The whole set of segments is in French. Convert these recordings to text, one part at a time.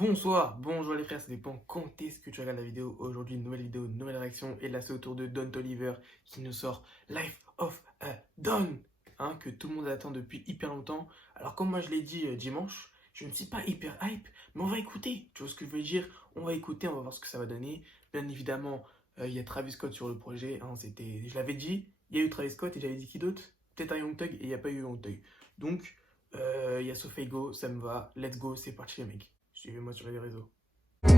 Bonsoir, bonjour les frères, ça dépend quand est-ce que tu regardes la vidéo. Aujourd'hui, une nouvelle vidéo, une nouvelle réaction. Et là, c'est au tour de Don Toliver qui nous sort Life of a Don, que tout le monde attend depuis hyper longtemps. Alors, comme moi je l'ai dit dimanche, je ne suis pas hyper hype, mais on va écouter. Tu vois ce que je veux dire? On va écouter, on va voir ce que ça va donner. Bien évidemment, il y a Travis Scott sur le projet. Je l'avais dit, il y a eu Travis Scott et j'avais dit qui d'autre? Peut-être un Young Thug et il n'y a pas eu Young Thug. Donc, il y a Sofego, ça me va. Let's go, c'est parti les mecs. Suivez-moi sur les réseaux. On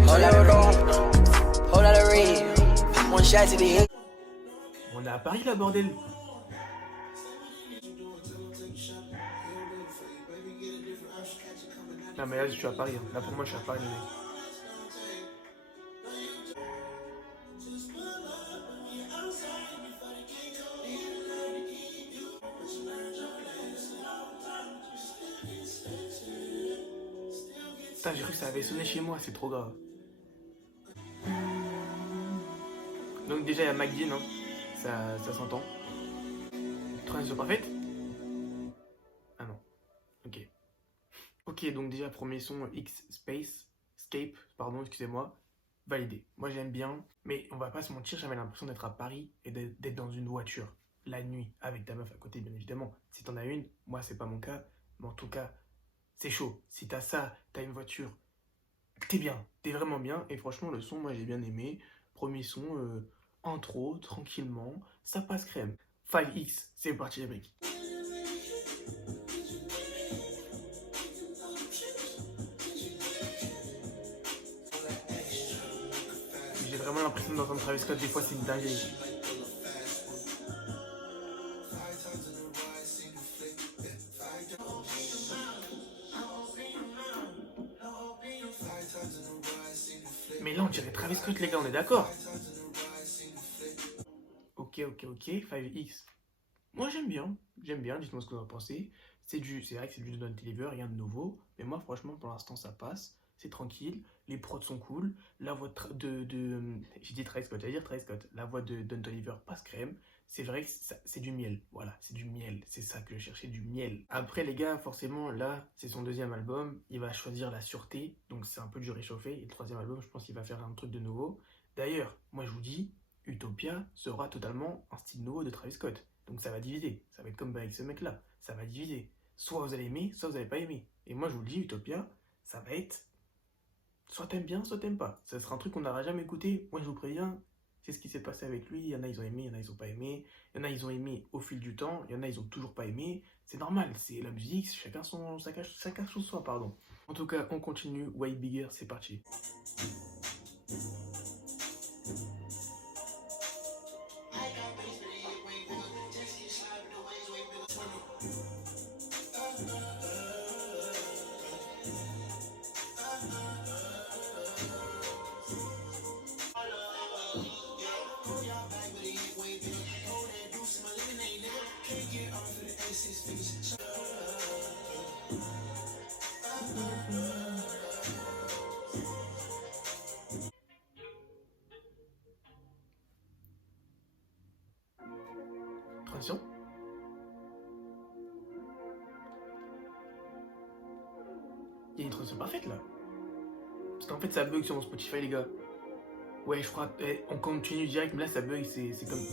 est à Paris là, bordel. Non mais là je suis à Paris. Là pour moi je suis à Paris les mecs. Putain, j'ai cru que ça avait sonné chez moi, c'est trop grave. Donc déjà il y a McGee, non? Ça s'entend. Transition parfaite? Ah non. Ok. Ok, donc déjà premier son Scape, pardon, excusez-moi. Validé. Moi j'aime bien, mais on va pas se mentir, j'avais l'impression d'être à Paris et d'être dans une voiture la nuit avec ta meuf à côté, bien évidemment. Si t'en as une, moi c'est pas mon cas, mais en tout cas, c'est chaud. Si t'as ça, t'as une voiture, t'es bien, t'es vraiment bien. Et franchement, le son, moi j'ai bien aimé. Premier son, intro, tranquillement, ça passe crème. 5X, c'est parti les mecs. J'ai vraiment l'impression d'entendre Travis Scott, des fois c'est une dinguerie. Mais là on dirait Travis Scott les gars, on est d'accord? Ok, 5X. Moi j'aime bien, dites-moi ce que vous en pensez. C'est vrai que c'est du Don Toliver, rien de nouveau. Mais moi franchement pour l'instant ça passe, c'est tranquille, les prods sont cool, la voix j'ai dit Travis Scott, j'allais dire Travis Scott, la voix de Don Toliver passe crème. C'est vrai que c'est du miel, voilà, c'est du miel, c'est ça que je cherchais, du miel. Après les gars, forcément là, c'est son deuxième album, il va choisir la sûreté, donc c'est un peu du réchauffé. Et le troisième album, je pense qu'il va faire un truc de nouveau. D'ailleurs, moi je vous dis, Utopia sera totalement un style nouveau de Travis Scott. Donc ça va diviser. Ça va être comme avec ce mec-là. Ça va diviser. Soit vous allez aimer, soit vous n'allez pas aimer. Et moi je vous le dis, Utopia, ça va être soit t'aimes bien, soit t'aimes pas. Ça sera un truc qu'on n'aura jamais écouté. Moi je vous préviens, c'est ce qui s'est passé avec lui. Il y en a ils ont aimé, il y en a ils ont pas aimé. Il y en a ils ont aimé au fil du temps, il y en a ils ont toujours pas aimé. C'est normal, c'est la musique, chacun son soi, pardon. En tout cas, on continue. Way Bigger, c'est parti. Transition. Il y a une transition parfaite là. Parce qu'en fait ça bug sur mon Spotify les gars. Ouais, je crois. On continue direct, mais là ça bug, c'est comme.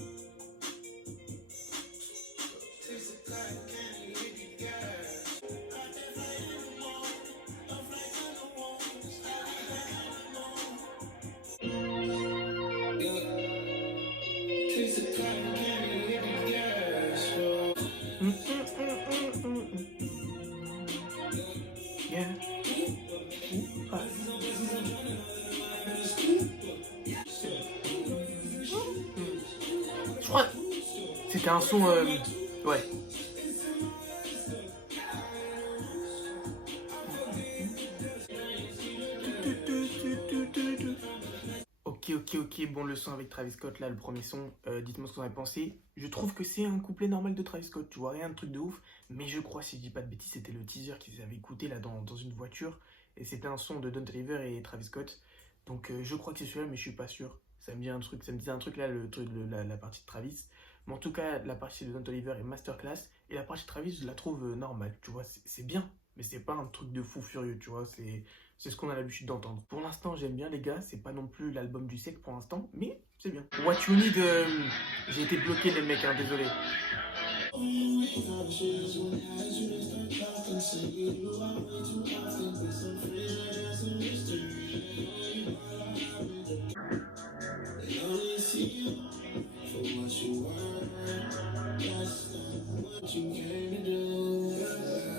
Yeah. Ah. Je crois. C'était un son. Ouais. Ok, bon le son avec Travis Scott là, le premier son, dites-moi ce que vous en avez pensé. Je trouve que c'est un couplet normal de Travis Scott, tu vois, rien de truc de ouf, mais je crois, si je dis pas de bêtises, c'était le teaser qu'ils avaient écouté là dans une voiture, et c'était un son de Don Toliver et Travis Scott, donc je crois que c'est celui-là, mais je suis pas sûr. Ça me dit un truc, ça me disait un truc là, la partie de Travis, mais en tout cas, la partie de Don Toliver est masterclass, et la partie de Travis, je la trouve normale, tu vois, c'est bien, mais c'est pas un truc de fou furieux, tu vois, c'est ce qu'on a l'habitude d'entendre. Pour l'instant, j'aime bien les gars, c'est pas non plus l'album du siècle pour l'instant, mais c'est bien. What You Need, j'ai été bloqué les mecs, hein, désolé.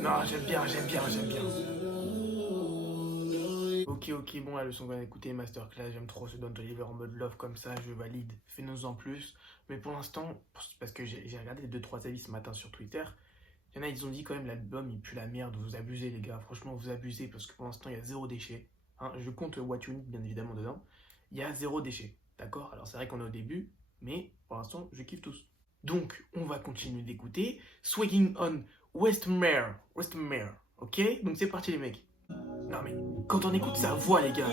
Non, j'aime bien. Ok, bon, la leçon qu'on va écouter, Masterclass, j'aime trop ce Don Toliver en mode love comme ça, je valide, fais-nous en plus. Mais pour l'instant, parce que j'ai regardé les 2-3 avis ce matin sur Twitter, il y en a, ils ont dit quand même l'album il pue la merde, vous abusez les gars, franchement vous abusez parce que pour l'instant il y a zéro déchet. Hein, je compte What You Need bien évidemment dedans, il y a zéro déchet, d'accord. Alors c'est vrai qu'on est au début, mais pour l'instant je kiffe tous. Donc on va continuer d'écouter Swagging on Westmere, ok. Donc c'est parti les mecs. Non mais quand on écoute sa voix les gars,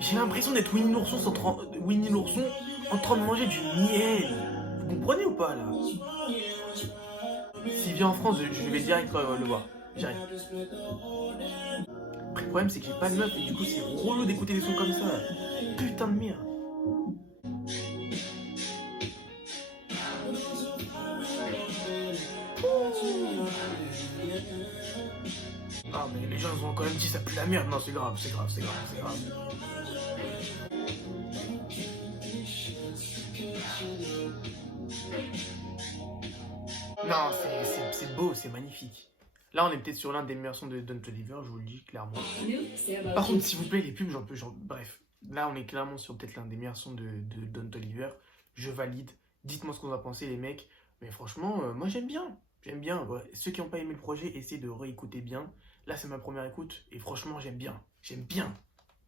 j'ai l'impression d'être Winnie l'ourson en train de manger du miel. Vous comprenez ou pas là? S'il vient en France, je vais direct le voir. J'arrive. Après, le problème, c'est que j'ai pas de meuf et du coup, c'est relou d'écouter des sons comme ça. Putain de merde. Ah, mais les gens ils ont quand même dit ça pue la merde. Non, c'est grave. Non, c'est beau, c'est magnifique. Là, on est peut-être sur l'un des meilleurs sons de Don Toliver, je vous le dis clairement. Par contre, s'il vous plaît, les pubs, bref, là, on est clairement sur peut-être l'un des meilleurs sons de Don Toliver. Je valide. Dites-moi ce qu'on va penser, les mecs. Mais franchement, moi, j'aime bien. J'aime bien. Ouais. Ceux qui n'ont pas aimé le projet, essayez de réécouter bien. Là, c'est ma première écoute. Et franchement, j'aime bien. J'aime bien.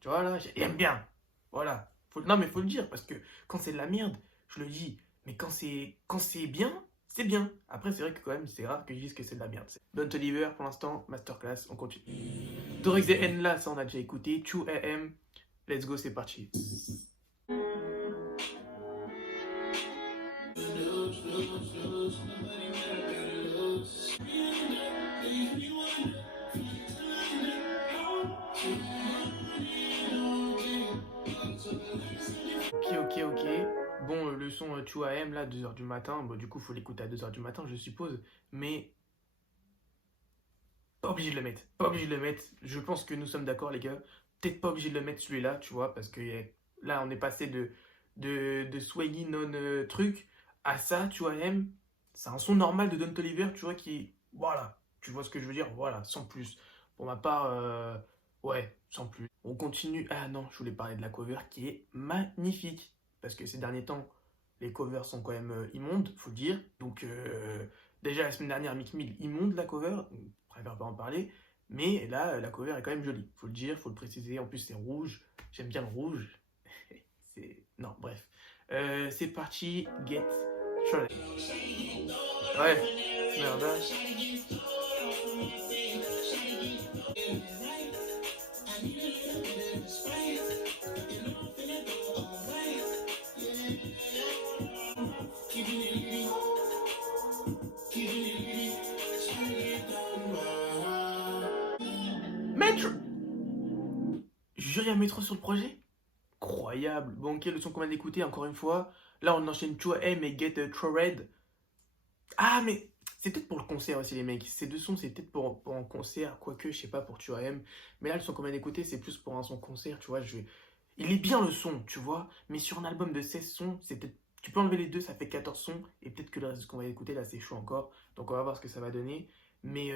Tu vois, là, j'aime bien. Voilà. Non, mais faut le dire, parce que quand c'est de la merde, je le dis. Mais quand c'est bien, c'est bien. Après, c'est vrai que quand même, c'est rare que je dise que c'est de la merde. Don Toliver, pour l'instant, masterclass, on continue. Dorex et N, là, ça on a déjà écouté. 2AM, let's go, c'est parti. Ok. Bon, le son 2AM, là, 2h du matin. Bon, du coup, faut l'écouter à 2h du matin, je suppose. Mais pas obligé de le mettre. Pas obligé de le mettre. Je pense que nous sommes d'accord, les gars. Peut-être pas obligé de le mettre celui-là, tu vois, parce que là, on est passé de Swaggy non truc à ça, tu vois, M. C'est un son normal de Don Toliver, tu vois, qui. Voilà. Tu vois ce que je veux dire? Voilà, sans plus. Pour ma part, ouais, sans plus. On continue. Ah non, je voulais parler de la cover qui est magnifique. Parce que ces derniers temps, les covers sont quand même immondes, faut le dire. Donc, déjà la semaine dernière, Mick Mill immonde la cover. On préfère pas en parler. Mais là, la cover est quand même jolie. Faut le dire, faut le préciser. En plus, c'est rouge. J'aime bien le rouge. Non, bref. C'est parti. Get Started. Ouais, merde. Maître! Jure, il y a Métro sur le projet? Incroyable. Bon, ok, le son qu'on vient d'écouter, encore une fois. Là, on enchaîne 2AM et Get Red. Ah, mais c'est peut-être pour le concert aussi, les mecs. Ces deux sons, c'est peut-être pour un concert, quoique, je sais pas, pour 2AM. Mais là, le son qu'on vient d'écouter, c'est plus pour un son concert, tu vois. Il est bien le son, tu vois. Mais sur un album de 16 sons, c'est peut-être. Tu peux enlever les deux, ça fait 14 sons. Et peut-être que le reste de ce qu'on va écouter, là, c'est chaud encore. Donc, on va voir ce que ça va donner. Mais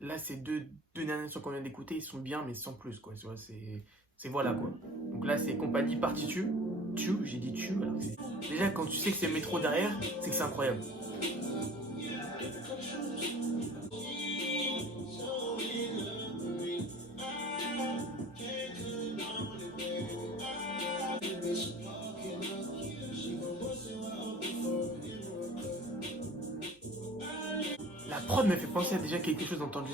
là, ces deux derniers sons qu'on vient d'écouter, ils sont bien, mais sans plus, quoi. Tu vois, c'est voilà, quoi. Donc là, c'est compagnie partie tu. J'ai dit tu. Alors déjà, quand tu sais que c'est métro derrière, c'est que c'est incroyable. La prod me fait penser à déjà quelque chose d'entendu.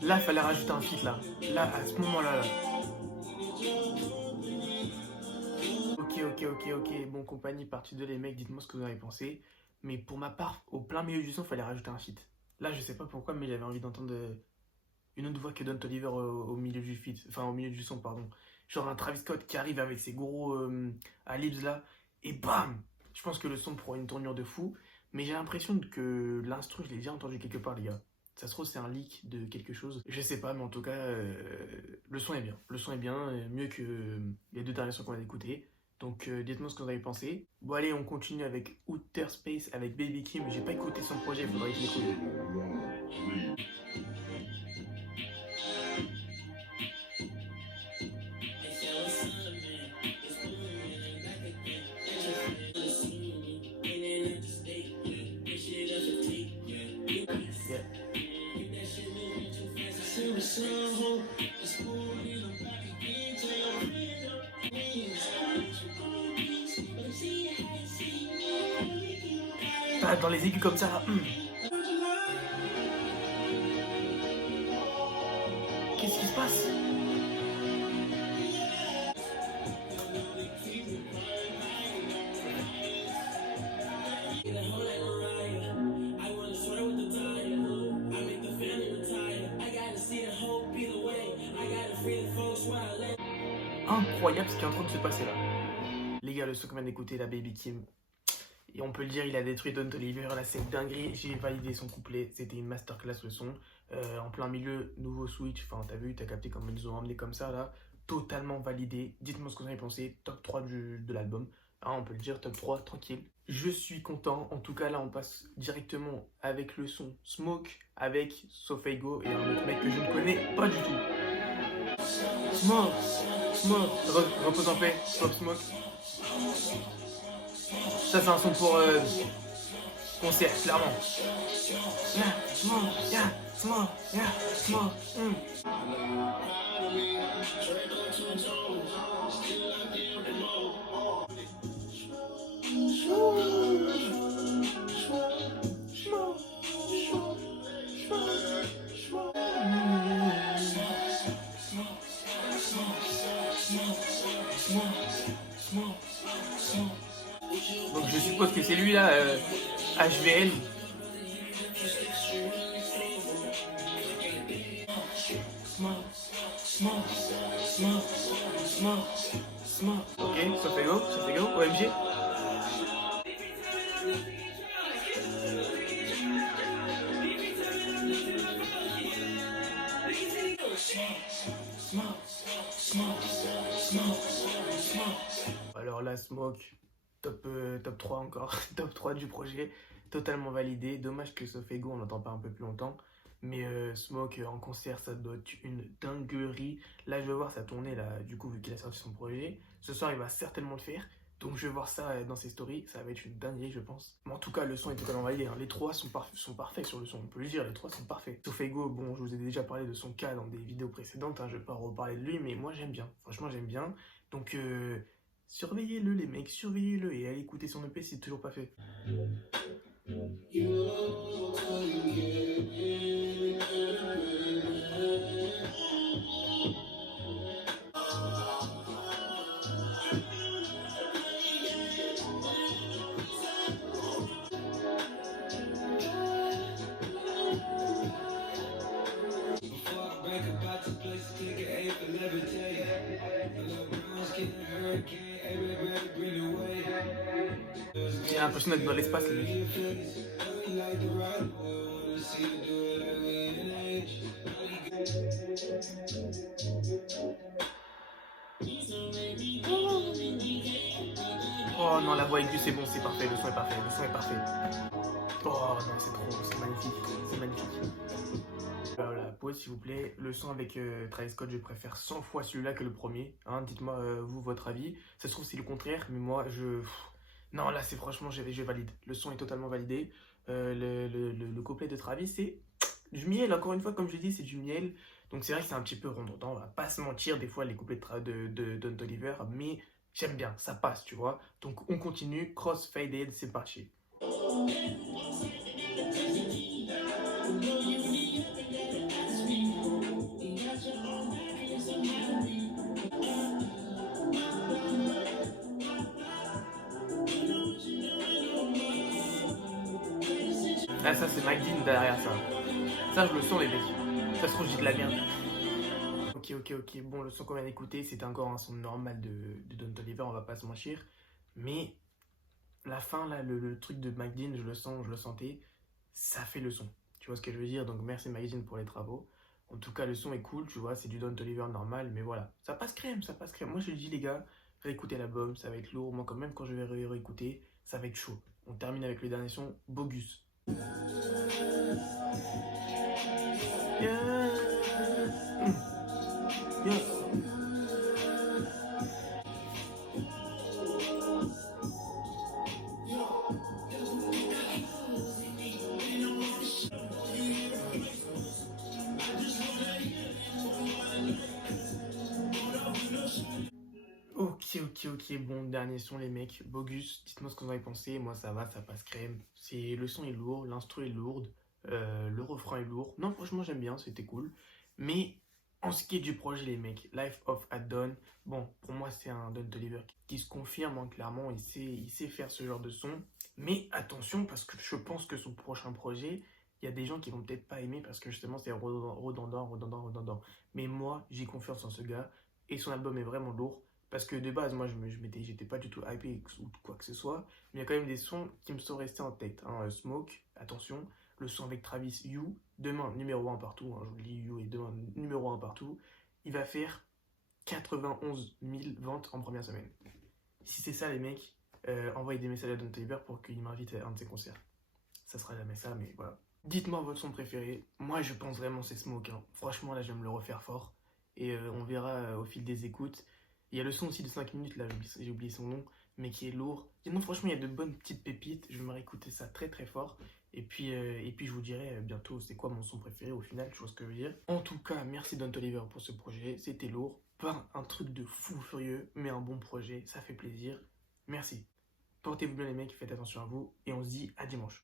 Là, il fallait rajouter un feat, là. Là, à ce moment-là, là. Ok. Bon, compagnie, partie 2, les mecs, dites-moi ce que vous en avez pensé. Mais pour ma part, au plein milieu du son, il fallait rajouter un feat. Là, je sais pas pourquoi, mais j'avais envie d'entendre une autre voix que Don Toliver au milieu du feat, enfin au milieu du son, pardon. Genre un Travis Scott qui arrive avec ses gros libs là, et bam! Je pense que le son prend une tournure de fou, mais j'ai l'impression que l'instru, je l'ai déjà entendu quelque part, les gars. Ça se trouve, c'est un leak de quelque chose. Je sais pas, mais en tout cas, le son est bien. Le son est bien, mieux que les deux derniers sons qu'on a écoutés. Donc dites-moi ce que vous avez pensé. Bon allez, on continue avec Outer Space avec Baby Kim. J'ai pas écouté son projet, il faudrait que je l'écoute. Yeah. Ah, dans les aigus comme ça là. Qu'est-ce qui se passe? Incroyable ce qui est en train de se passer là. Les gars, le son qu'on vient d'écouter, la Baby Kim. Et on peut le dire, il a détruit Don Toliver, là c'est dinguerie. J'ai validé son couplet, c'était une masterclass le son. En plein milieu, nouveau switch, enfin t'as vu, t'as capté comment ils nous ont emmené comme ça là. Totalement validé. Dites-moi ce que vous en avez pensé. Top 3 de l'album. Hein, on peut le dire, top 3, tranquille. Je suis content. En tout cas, là, on passe directement avec le son Smoke, avec Sofego et un autre mec que je ne connais pas du tout. Smoke, Smoke, repose en paix, Pop Smoke. Ça, c'est un son pour concert, clairement. Yeah, Smoke, yeah, Smoke, yeah, Smoke. Donc je suppose que c'est lui là, HVL. Ok, Sofego, OMG. Alors là, Smoke, top 3 encore, top 3 du projet, totalement validé. Dommage que Sofego, on n'entend pas un peu plus longtemps. Mais Smoke en concert, ça doit être une dinguerie. Là, je vais voir sa tournée, là, du coup, vu qu'il a sorti son projet. Ce soir, il va certainement le faire. Donc, je vais voir ça dans ses stories. Ça va être une dinguerie, je pense. Mais en tout cas, le son est totalement validé. Hein. Les trois sont parfaits sur le son. On peut le dire, les trois sont parfaits. Sofego, bon, je vous ai déjà parlé de son cas dans des vidéos précédentes. Hein. Je vais pas reparler de lui, mais moi, j'aime bien. Franchement, j'aime bien. Donc, surveillez-le, les mecs. Surveillez-le et allez écouter son EP si c'est toujours pas fait. J'ai l'impression d'être dans l'espace, les mecs. Oh non, la voix aiguë, c'est bon, c'est parfait, le son est parfait, le son est parfait. Oh non, c'est trop, c'est magnifique, c'est magnifique. La pause, s'il vous plaît. Le son avec Travis Scott, je préfère 100 fois celui-là que le premier. Hein, dites-moi, vous, votre avis. Ça se trouve, c'est le contraire, mais moi, non, là, c'est franchement, je valide. Le son est totalement validé. Le couplet de Travis, c'est du miel. Encore une fois, comme je dis, c'est du miel. Donc, c'est vrai que c'est un petit peu redondant. On va pas se mentir, des fois, les couplets de Don Toliver, mais j'aime bien, ça passe, tu vois. Donc, on continue. Crossfaded, c'est parti. Ah, ça, c'est Mike Dean derrière ça. Ça, je le sens, les mecs. Ça se trouve, je dis de la merde. Ok. Bon, le son qu'on vient d'écouter, c'était encore un son normal de Don Toliver, on va pas se mentir. Mais la fin, là, le truc de Mike Dean, je le sentais, ça fait le son. Tu vois ce que je veux dire? Donc merci Mike Dean pour les travaux. En tout cas, le son est cool, tu vois, c'est du Don Toliver normal, mais voilà. Ça passe crème, ça passe crème. Moi, je le dis, les gars, réécoutez l'album, ça va être lourd. Moi, quand même, quand je vais réécouter, ça va être chaud. On termine avec le dernier son, Bogus. Yeah. Yeah. Ok. Bon, dernier son, les mecs. Bogus, dites-moi ce que vous en avez pensé. Moi, ça va, ça passe crème. Le son est lourd, l'instru est lourde, le refrain est lourd. Non, franchement, j'aime bien, c'était cool. Mais en ce qui est du projet, les mecs, Life of Addon, bon, pour moi, c'est un Don Toliver qui se confirme, hein, clairement. Il sait faire ce genre de son. Mais attention, parce que je pense que son prochain projet, il y a des gens qui vont peut-être pas aimer parce que justement, c'est redondant. Mais moi, j'ai confiance en ce gars et son album est vraiment lourd. Parce que de base, moi, j'étais pas du tout hypé ou quoi que ce soit. Mais il y a quand même des sons qui me sont restés en tête, hein. Smoke, attention. Le son avec Travis, You, demain numéro un partout. Hein, je vous le dis, You est demain numéro un partout. Il va faire 91 000 ventes en première semaine. Si c'est ça, les mecs, envoyez des messages à Don Toliver pour qu'il m'invite à un de ses concerts. Ça sera jamais ça, mais voilà. Dites-moi votre son préféré. Moi, je pense vraiment c'est Smoke, hein. Franchement, là, je vais me le refaire fort. Et on verra au fil des écoutes. Il y a le son aussi de 5 minutes, là, j'ai oublié son nom, mais qui est lourd. Et non, franchement, il y a de bonnes petites pépites. Je vais me réécouter ça très très fort. Et puis je vous dirai bientôt c'est quoi mon son préféré au final, tu vois ce que je veux dire. En tout cas, merci Don Toliver pour ce projet. C'était lourd. Pas un truc de fou furieux, mais un bon projet. Ça fait plaisir. Merci. Portez-vous bien, les mecs. Faites attention à vous. Et on se dit à dimanche.